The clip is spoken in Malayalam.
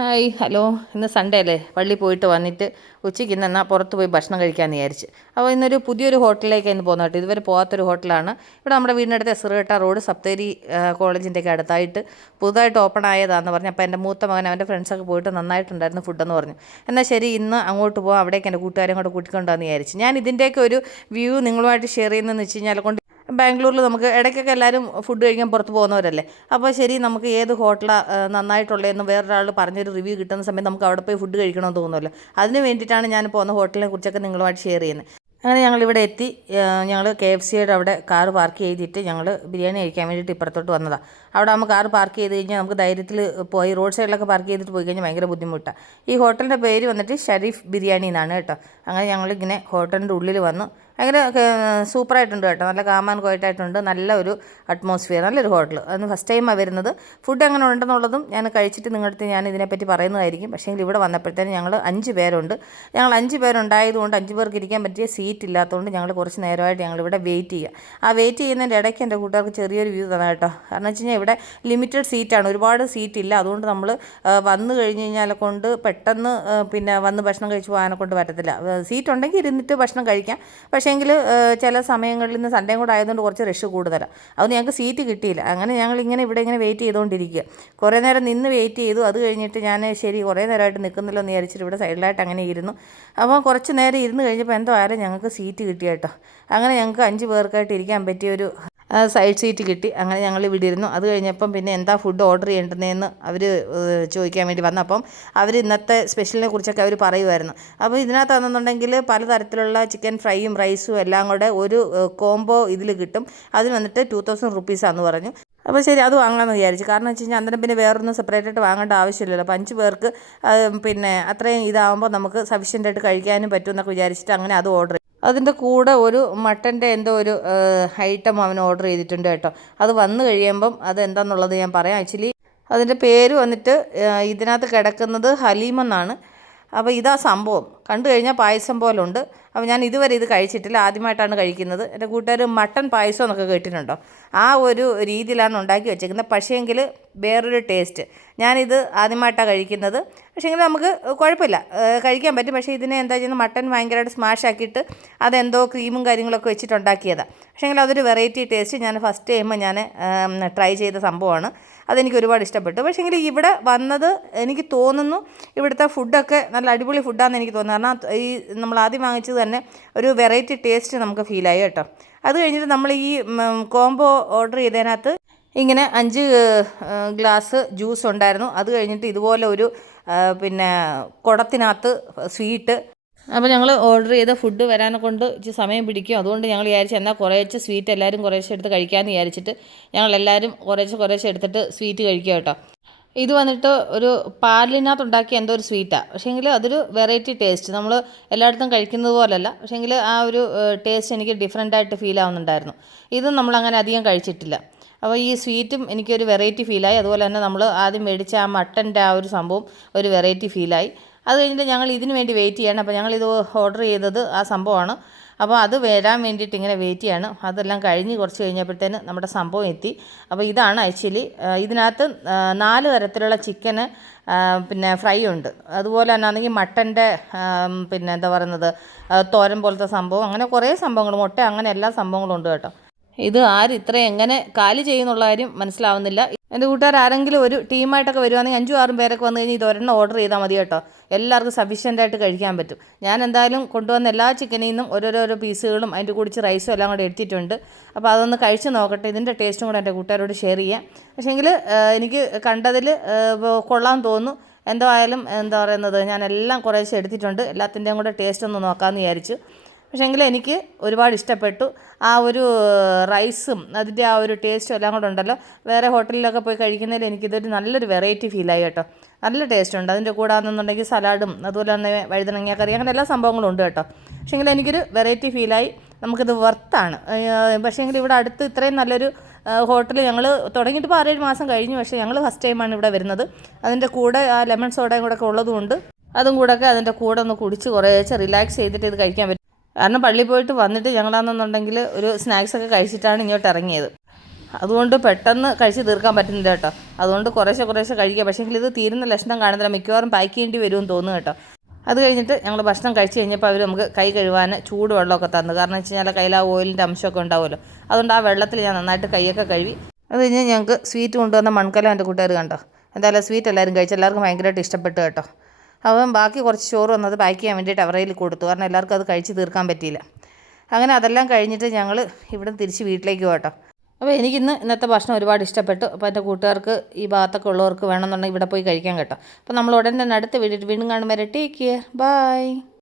Hi hello. ഇന്ന് സൺഡേ അല്ലേ, പള്ളി പോയിട്ട് വന്നിട്ട് ഉച്ചയ്ക്ക് ഇന്ന് എന്നാൽ പുറത്ത് പോയി ഭക്ഷണം കഴിക്കാമെന്ന് വിചാരിച്ച്. അപ്പോൾ ഇന്നൊരു പുതിയൊരു ഹോട്ടലിലേക്ക് ഇന്ന് പോകുന്നത് കേട്ടോ. ഇതുവരെ പോകാത്തൊരു ഹോട്ടലാണ്. ഇവിടെ നമ്മുടെ വീടിനടുത്ത് എസ്രേട്ട റോഡ് സപ്തേരി കോളേജിൻ്റെയൊക്കെ അടുത്തായിട്ട് പുതുതായിട്ട് ഓപ്പൺ ആയതാണെന്ന് പറഞ്ഞു. അപ്പോൾ എൻ്റെ മൂത്ത മകൻ അവൻ്റെ ഫ്രണ്ട്സൊക്കെ പോയിട്ട് നന്നായിട്ടുണ്ടായിരുന്നു ഫുഡെന്ന് പറഞ്ഞു. എന്നാൽ ശരി, ഇന്ന് അങ്ങോട്ട് പോകാം, അവിടേക്ക് എൻ്റെ കൂട്ടുകാരും കൂടെ കൂട്ടിക്കൊണ്ടുവന്ന് വിചാരിച്ചു. ഞാൻ ഇതിൻ്റെയൊക്കെ ഒരു വ്യൂ നിങ്ങളുമായിട്ട് ഷെയർ ചെയ്യുന്നതെന്ന് വെച്ച് കഴിഞ്ഞാൽ ബാംഗ്ലൂരിൽ നമുക്ക് ഇടയ്ക്കൊക്കെ എല്ലാവരും ഫുഡ് കഴിക്കാൻ പുറത്ത് പോകുന്നവരല്ലേ. അപ്പോൾ ശരി, നമുക്ക് ഏത് ഹോട്ടലാണ് നന്നായിട്ടുള്ളതെന്ന് വേറൊരാൾ പറഞ്ഞൊരു റിവ്യൂ കിട്ടുന്ന സമയത്ത് നമുക്ക് അവിടെ പോയി ഫുഡ് കഴിക്കണമെന്ന് തോന്നുമല്ലോ. അതിന് വേണ്ടിയിട്ടാണ് ഞാൻ പോകുന്ന ഹോട്ടലിനെ കുറിച്ചൊക്കെ നിങ്ങളുമായിട്ട് ഷെയർ ചെയ്യുന്നത്. അങ്ങനെ ഞങ്ങളിവിടെ എത്തി. ഞങ്ങൾ KFCയുടെ അവിടെ കാർ പാർക്ക് ചെയ്തിട്ട് ഞങ്ങൾ ബിരിയാണി കഴിക്കാൻ വേണ്ടിയിട്ട് ഇപ്പുറത്തോട്ട് വന്നതാണ്. അവിടെ നമ്മൾ കാർ പാർക്ക് ചെയ്ത് കഴിഞ്ഞാൽ നമുക്ക് ധൈര്യത്തിൽ പോയി റോഡ് സൈഡിലൊക്കെ പാർക്ക് ചെയ്തിട്ട് പോയി കഴിഞ്ഞാൽ ഭയങ്കര ബുദ്ധിമുട്ടാണ്. ഈ ഹോട്ടലിൻ്റെ പേര് വന്നിട്ട് ഷരീഫ് ബിരിയാണി എന്നാണ് കേട്ടോ. അങ്ങനെ ഞങ്ങളിങ്ങനെ ഹോട്ടലിൻ്റെ ഉള്ളിൽ വന്നു. ഭയങ്കര സൂപ്പറായിട്ടുണ്ട് കേട്ടോ. നല്ല കാമാൻ കോയിട്ടായിട്ടുണ്ട്. നല്ല ഒരു അറ്റ്മോസ്ഫിയർ, നല്ലൊരു ഹോട്ടൽ. അന്ന് ഫസ്റ്റ് ടൈമാണ് വരുന്നത്. ഫുഡ് എങ്ങനെ ഉണ്ടെന്നുള്ളതും ഞാൻ കഴിച്ചിട്ട് നിങ്ങളുടെ അടുത്ത് ഞാൻ ഇതിനെപ്പറ്റി പറയുന്നതായിരിക്കും. പക്ഷേ ഇവിടെ വന്നപ്പോഴത്തേനും ഞങ്ങൾ 5 പേരുണ്ട്. ഞങ്ങൾ 5 പേരുണ്ടായതുകൊണ്ട് 5 പേർക്ക് ഇരിക്കാൻ പറ്റിയ സീറ്റ് ഇല്ലാത്തതുകൊണ്ട് ഞങ്ങൾ കുറച്ച് നേരമായിട്ട് ഞങ്ങളിവിടെ വെയിറ്റ് ചെയ്യുക. ആ വെയിറ്റ് ചെയ്യുന്നതിൻ്റെ ഇടയ്ക്ക് എൻ്റെ കൂട്ടുകാർക്ക് ചെറിയൊരു വ്യൂ തന്നെ കേട്ടോ. കാരണം വെച്ച് കഴിഞ്ഞാൽ ഇവിടെ ലിമിറ്റഡ് സീറ്റാണ്, ഒരുപാട് സീറ്റില്ല. അതുകൊണ്ട് നമ്മൾ വന്നു കഴിഞ്ഞ് കഴിഞ്ഞാൽ കൊണ്ട് പെട്ടെന്ന് പിന്നെ വന്ന് ഭക്ഷണം കഴിച്ച് പോകാനെ കൊണ്ട് പറ്റത്തില്ല. സീറ്റ് ഉണ്ടെങ്കിൽ ഇരുന്നിട്ട് ഭക്ഷണം കഴിക്കാം. പക്ഷേങ്കിൽ ചില സമയങ്ങളിൽ ഇന്ന് സൺഡേയും കൂടെ ആയതുകൊണ്ട് കുറച്ച് റഷ് കൂടുതലാണ്. അതുകൊണ്ട് ഞങ്ങൾക്ക് സീറ്റ് കിട്ടിയില്ല. അങ്ങനെ ഞങ്ങളിങ്ങനെ ഇവിടെ ഇങ്ങനെ വെയിറ്റ് ചെയ്തുകൊണ്ടിരിക്കുക. കുറേ നേരം നിന്ന് വെയിറ്റ് ചെയ്തു. അത് കഴിഞ്ഞിട്ട് ഞാൻ ശരി കുറേ നേരമായിട്ട് നിൽക്കുന്നില്ലോ എന്ന് വിചാരിച്ചിട്ട് ഇവിടെ സൈഡിലായിട്ട് അങ്ങനെ ഇരുന്നു. അപ്പോൾ കുറച്ച് നേരം ഇരുന്ന് കഴിഞ്ഞപ്പോൾ എന്തോ ആയാലും ഞങ്ങൾക്ക് സീറ്റ് കിട്ടി കേട്ടോ. അങ്ങനെ ഞങ്ങൾക്ക് 5 പേർക്കായിട്ട് ഇരിക്കാൻ പറ്റിയൊരു സൈഡ് സീറ്റ് കിട്ടി. അങ്ങനെ ഞങ്ങൾ ഇവിടെ ഇരുന്നു. അത് കഴിഞ്ഞപ്പം പിന്നെ എന്താ ഫുഡ് ഓർഡർ ചെയ്യേണ്ടതെന്ന് അവർ ചോദിക്കാൻ വേണ്ടി വന്നു. അപ്പം അവർ ഇന്നത്തെ സ്പെഷ്യലിനെ കുറിച്ചൊക്കെ അവർ പറയുമായിരുന്നു. അപ്പോൾ ഇതിനകത്താണെന്നുണ്ടെങ്കിൽ പലതരത്തിലുള്ള ചിക്കൻ ഫ്രൈയും റൈസും എല്ലാം കൂടെ ഒരു കോംബോ ഇതിൽ കിട്ടും. അതിന് വന്നിട്ട് 2000 റുപ്പീസാണെന്ന് പറഞ്ഞു. അപ്പോൾ ശരി, അത് വാങ്ങാമെന്ന് വിചാരിച്ചു. കാരണം വെച്ച് കഴിഞ്ഞാൽ അന്നേരം പിന്നെ വേറൊന്നും സെപ്പറേറ്റായിട്ട് വാങ്ങേണ്ട ആവശ്യമില്ലല്ലോ. അപ്പോൾ 5 പേർക്ക് പിന്നെ അത്രയും ഇതാകുമ്പോൾ നമുക്ക് സഫീഷ്യൻ്റായിട്ട് കഴിക്കാനും പറ്റും എന്നൊക്കെ വിചാരിച്ചിട്ട് അങ്ങനെ അത് ഓർഡർ ചെയ്തു. അതിൻ്റെ കൂടെ ഒരു മട്ടൻ്റെ എന്തോ ഒരു ഐറ്റം അവൻ ഓർഡർ ചെയ്തിട്ടുണ്ട് കേട്ടോ. അത് വന്നു കഴിയുമ്പം അതെന്താണെന്നുള്ളത് ഞാൻ പറയാം. ആക്ച്വലി അതിൻ്റെ പേര് വന്നിട്ട് ഇതിനകത്ത് കിടക്കുന്നത് ഹലീമെന്നാണ്. അപ്പോൾ ഇതാ സംഭവം. കണ്ടു കഴിഞ്ഞാൽ പായസം പോലെ ഉണ്ട്. അപ്പോൾ ഞാൻ ഇതുവരെ ഇത് കഴിച്ചിട്ടില്ല, ആദ്യമായിട്ടാണ് കഴിക്കുന്നത്. എൻ്റെ കൂട്ടുകാർ മട്ടൻ പായസം എന്നൊക്കെ കേട്ടിട്ടുണ്ടോ? ആ ഒരു രീതിയിലാണ് ഉണ്ടാക്കി വെച്ചേക്കുന്നത്. പക്ഷേങ്കിൽ വേറൊരു ടേസ്റ്റ്. ഞാനിത് ആദ്യമായിട്ടാണ് കഴിക്കുന്നത്. പക്ഷേങ്കിൽ നമുക്ക് കുഴപ്പമില്ല, കഴിക്കാൻ പറ്റും. പക്ഷേ ഇതിനെ എന്താ ചെയ്യുന്നത്, മട്ടൻ ഭയങ്കരമായിട്ട് സ്മാഷ് ആക്കിയിട്ട് അതെന്തോ ക്രീമും കാര്യങ്ങളൊക്കെ വെച്ചിട്ടുണ്ടാക്കിയതാണ്. പക്ഷേങ്കിൽ അതൊരു വെറൈറ്റി ടേസ്റ്റ്. ഞാൻ ഫസ്റ്റ് ടൈം ഞാൻ ട്രൈ ചെയ്ത സംഭവമാണ്. അതെനിക്ക് ഒരുപാട് ഇഷ്ടപ്പെട്ടു. പക്ഷേങ്കിൽ ഇവിടെ വന്നത് എനിക്ക് തോന്നുന്നു ഇവിടുത്തെ ഫുഡൊക്കെ നല്ല അടിപൊളി ഫുഡാണെന്ന് എനിക്ക് തോന്നുന്നു. കാരണം ഈ നമ്മൾ ആദ്യം വാങ്ങിച്ചത് തന്നെ ഒരു വെറൈറ്റി ടേസ്റ്റ് നമുക്ക് ഫീലായി കേട്ടോ. അത് കഴിഞ്ഞിട്ട് നമ്മൾ ഈ കോംബോ ഓർഡർ ചെയ്തതിനകത്ത് ഇങ്ങനെ 5 ഗ്ലാസ് ജ്യൂസ് ഉണ്ടായിരുന്നു. അത് കഴിഞ്ഞിട്ട് ഇതുപോലെ ഒരു പിന്നെ കുടത്തിനകത്ത് സ്വീറ്റ്. അപ്പോൾ ഞങ്ങൾ ഓർഡർ ചെയ്ത ഫുഡ് വരാനെ കൊണ്ട് ഇച്ചിരി സമയം പിടിക്കും. അതുകൊണ്ട് ഞങ്ങൾ വിചാരിച്ചു എന്നാൽ കുറേശ്ശെ സ്വീറ്റ് എല്ലാവരും കുറേശ്ശെ എടുത്ത് കഴിക്കാമെന്ന് വിചാരിച്ചിട്ട് ഞങ്ങളെല്ലാവരും കുറേശ്ശെ എടുത്തിട്ട് സ്വീറ്റ് കഴിക്കുക കേട്ടോ. ഇത് വന്നിട്ട് ഒരു പാലിനകത്തുണ്ടാക്കിയ എന്തോ ഒരു സ്വീറ്റാണ്. പക്ഷേങ്കിൽ അതൊരു വെറൈറ്റി ടേസ്റ്റ്. നമ്മൾ എല്ലായിടത്തും കഴിക്കുന്നത് പോലല്ല. പക്ഷേങ്കിൽ ആ ഒരു ടേസ്റ്റ് എനിക്ക് ഡിഫറെൻ്റായിട്ട് ഫീൽ ആവുന്നുണ്ടായിരുന്നു. ഇതും നമ്മളങ്ങനെ അധികം കഴിച്ചിട്ടില്ല. അപ്പോൾ ഈ സ്വീറ്റും എനിക്കൊരു വെറൈറ്റി ഫീലായി. അതുപോലെ തന്നെ നമ്മൾ ആദ്യം മേടിച്ച ആ മട്ടൻ്റെ ആ ഒരു സംഭവം ഒരു വെറൈറ്റി ഫീലായി. അത് കഴിഞ്ഞിട്ട് ഞങ്ങൾ ഇതിന് വേണ്ടി വെയിറ്റ് ചെയ്യണം. അപ്പോൾ ഞങ്ങളിത് ഓർഡർ ചെയ്തത് ആ സംഭവമാണ്. അപ്പോൾ അത് വരാൻ വേണ്ടിയിട്ട് ഇങ്ങനെ വെയിറ്റ് ചെയ്യാണ്. അതെല്ലാം കഴിഞ്ഞ് കുറച്ച് കഴിഞ്ഞപ്പോഴത്തേന് നമ്മുടെ സംഭവം എത്തി. അപ്പോൾ ഇതാണ് ആക്ച്വലി. ഇതിനകത്ത് 4 തരത്തിലുള്ള ചിക്കന് പിന്നെ ഫ്രൈ ഉണ്ട്. അതുപോലെ തന്നെ ആണെങ്കിൽ മട്ടൻ്റെ പിന്നെ എന്താ പറയുന്നത് തോരൻ പോലത്തെ സംഭവം, അങ്ങനെ കുറേ സംഭവങ്ങൾ, മുട്ട, അങ്ങനെ എല്ലാ സംഭവങ്ങളും ഉണ്ട് കേട്ടോ. ഇത് ആര് ഇത്രയും എങ്ങനെ കാലി ചെയ്യുന്നുള്ള കാര്യം മനസ്സിലാവുന്നില്ല. എൻ്റെ കൂട്ടുകാർ ആരെങ്കിലും ഒരു ടീമായിട്ടൊക്കെ വരുവാണെങ്കിൽ 5 6 പേരൊക്കെ വന്നു കഴിഞ്ഞാൽ ഇതൊരെണ്ണം ഓർഡർ ചെയ്താൽ മതി കേട്ടോ. എല്ലാവർക്കും സഫീഷ്യൻ്റായിട്ട് കഴിക്കാൻ പറ്റും. ഞാൻ എന്തായാലും കൊണ്ടുവന്ന എല്ലാ ചിക്കനിൽ നിന്നും ഓരോരോ പീസുകളും അതിൻ്റെ കൂടിച്ച് റൈസും എല്ലാം കൂടെ എടുത്തിട്ടുണ്ട്. അപ്പോൾ അതൊന്ന് കഴിച്ച് നോക്കട്ടെ. ഇതിൻ്റെ ടേസ്റ്റും കൂടെ എൻ്റെ കൂട്ടുകാരോട് ഷെയർ ചെയ്യാം. പക്ഷേങ്കിൽ എനിക്ക് കണ്ടതിൽ കൊള്ളാൻ തോന്നുന്നു. എന്തോ ആയാലും എന്താ പറയുന്നത്, ഞാനെല്ലാം കുറേശ്ശെ എടുത്തിട്ടുണ്ട്. എല്ലാത്തിൻ്റെയും കൂടെ ടേസ്റ്റ് ഒന്ന് നോക്കാമെന്ന് വിചാരിച്ചു. പക്ഷേങ്കിൽ എനിക്ക് ഒരുപാട് ഇഷ്ടപ്പെട്ടു. ആ ഒരു റൈസും അതിൻ്റെ ആ ഒരു ടേസ്റ്റും എല്ലാം കൂടെ ഉണ്ടല്ലോ. വേറെ ഹോട്ടലിലൊക്കെ പോയി കഴിക്കുന്നതിൽ എനിക്കിതൊരു നല്ലൊരു വെറൈറ്റി ഫീലായി കേട്ടോ. നല്ല ടേസ്റ്റ് ഉണ്ട്. അതിൻ്റെ കൂടെ ആണെന്നുണ്ടെങ്കിൽ സലാഡും അതുപോലെ തന്നെ വഴുതനങ്ങ കറി, അങ്ങനെ എല്ലാ സംഭവങ്ങളും ഉണ്ട് കേട്ടോ. പക്ഷേങ്കിൽ എനിക്കൊരു വെറൈറ്റി ഫീലായി. നമുക്കിത് വർത്താണ്. പക്ഷേങ്കിൽ ഇവിടെ അടുത്ത് ഇത്രയും നല്ലൊരു ഹോട്ടൽ ഞങ്ങൾ തുടങ്ങിയിട്ട് ഇപ്പോൾ 6-7 മാസം കഴിഞ്ഞു. പക്ഷേ ഞങ്ങൾ ഫസ്റ്റ് ടൈമാണ് ഇവിടെ വരുന്നത്. അതിൻ്റെ കൂടെ ആ ലെമൺ സോഡയും കൂടെ ഒക്കെ ഉള്ളതുകൊണ്ട് അതും കൂടെയൊക്കെ അതിൻ്റെ കൂടെ ഒന്ന് കുടിച്ച് കുറേശ്ശെ റിലാക്സ് ചെയ്തിട്ട് ഇത് കഴിക്കാൻ പറ്റും. കാരണം പള്ളിയിൽ പോയിട്ട് വന്നിട്ട് ഞങ്ങളാണെന്നുണ്ടെങ്കിൽ ഒരു സ്നാക്സൊക്കെ കഴിച്ചിട്ടാണ് ഇങ്ങോട്ട് ഇറങ്ങിയത്. അതുകൊണ്ട് പെട്ടെന്ന് കഴിച്ച് തീർക്കാൻ പറ്റുന്നില്ല കേട്ടോ. അതുകൊണ്ട് കുറേശ്ശെ കുറേശ്ശെ കഴിക്കുക. പക്ഷേ ഇത് തീരുന്ന ലക്ഷണം കാണുന്നില്ല. മിക്കവാറും പാക്ക് ചെയ്യേണ്ടി വരുമെന്ന് തോന്നുന്നു കേട്ടോ. അത് കഴിഞ്ഞിട്ട് ഞങ്ങൾ ഭക്ഷണം കഴിച്ച് കഴിഞ്ഞപ്പോൾ അവർ നമുക്ക് കൈ കഴുകാൻ ചൂട് വെള്ളമൊക്കെ തന്നു. കാരണം വെച്ച് കഴിഞ്ഞാൽ കയ്യിൽ ആ ഓയിലിൻ്റെ അംശമൊക്കെ ഉണ്ടാവുമല്ലോ. അതുകൊണ്ട് ആ വെള്ളത്തിൽ ഞാൻ നന്നായിട്ട് കൈയൊക്കെ കഴുകി. അത് കഴിഞ്ഞ് ഞങ്ങൾക്ക് സ്വീറ്റ് കൊണ്ടുവന്ന മൺകലം എൻ്റെ കൂട്ടുകാർ കണ്ടോ. എന്തായാലും സ്വീറ്റ് എല്ലാവരും കഴിച്ചു. എല്ലാവർക്കും ഭയങ്കരമായിട്ട് ഇഷ്ടപ്പെട്ടു കേട്ടോ. അപ്പം ബാക്കി കുറച്ച് ചോറ് വന്നത് പാക്ക് ചെയ്യാൻ വേണ്ടിയിട്ട് അവരയിൽ കൊടുത്തു. കാരണം എല്ലാവർക്കും അത് കഴിച്ച് തീർക്കാൻ പറ്റിയില്ല. അങ്ങനെ അതെല്ലാം കഴിഞ്ഞിട്ട് ഞങ്ങൾ ഇവിടെ തിരിച്ച് വീട്ടിലേക്ക് പോകട്ടോ. അപ്പോൾ ഇന്നത്തെ ഭക്ഷണം ഒരുപാട് ഇഷ്ടപ്പെട്ടു. അപ്പോൾ എൻ്റെ കൂട്ടുകാർക്ക് ഈ ഭാഗത്തൊക്കെ ഉള്ളവർക്ക് വേണമെന്നുണ്ടെങ്കിൽ ഇവിടെ പോയി കഴിക്കാൻ കേട്ടോ. അപ്പോൾ നമ്മൾ ഉടൻ തന്നെ അടുത്ത വീഡിയോ വീണ്ടും കാണുമ്പോൾ ടേക്ക് കെയർ, ബൈ.